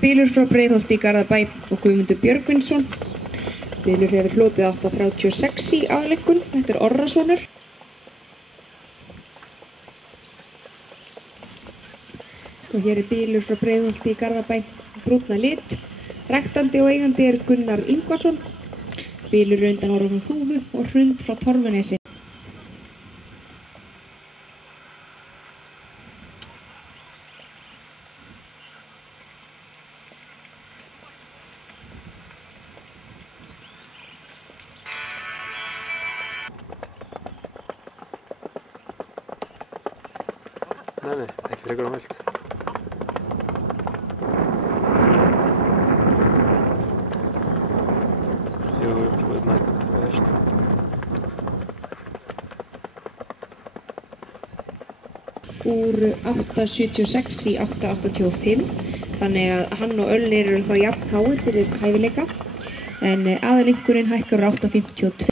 Bylur frá Breiðholti í Garðabæ og Guðmundur Björgvinsson. Bylur hefur hlotið 8.36 í aðleikkun. Þetta er Orrasonur. Og hér er Bylur frá Breiðholti í Garðabæ, brúnna lit. Ræktandi og eigandi er Gunnar Ingvason. Bylur er undan orðum frá Þúfu og Hrund frá Torfunesi. Nei, ekki frekar á vilt. Jú, svo er nærkvæmt hvað er sko. Úr 8.76 í 8.85, þannig að hann og Ölnir eru þá jafn háir fyrir hæfileika, en aðaleinkunin hækkar úr 8.52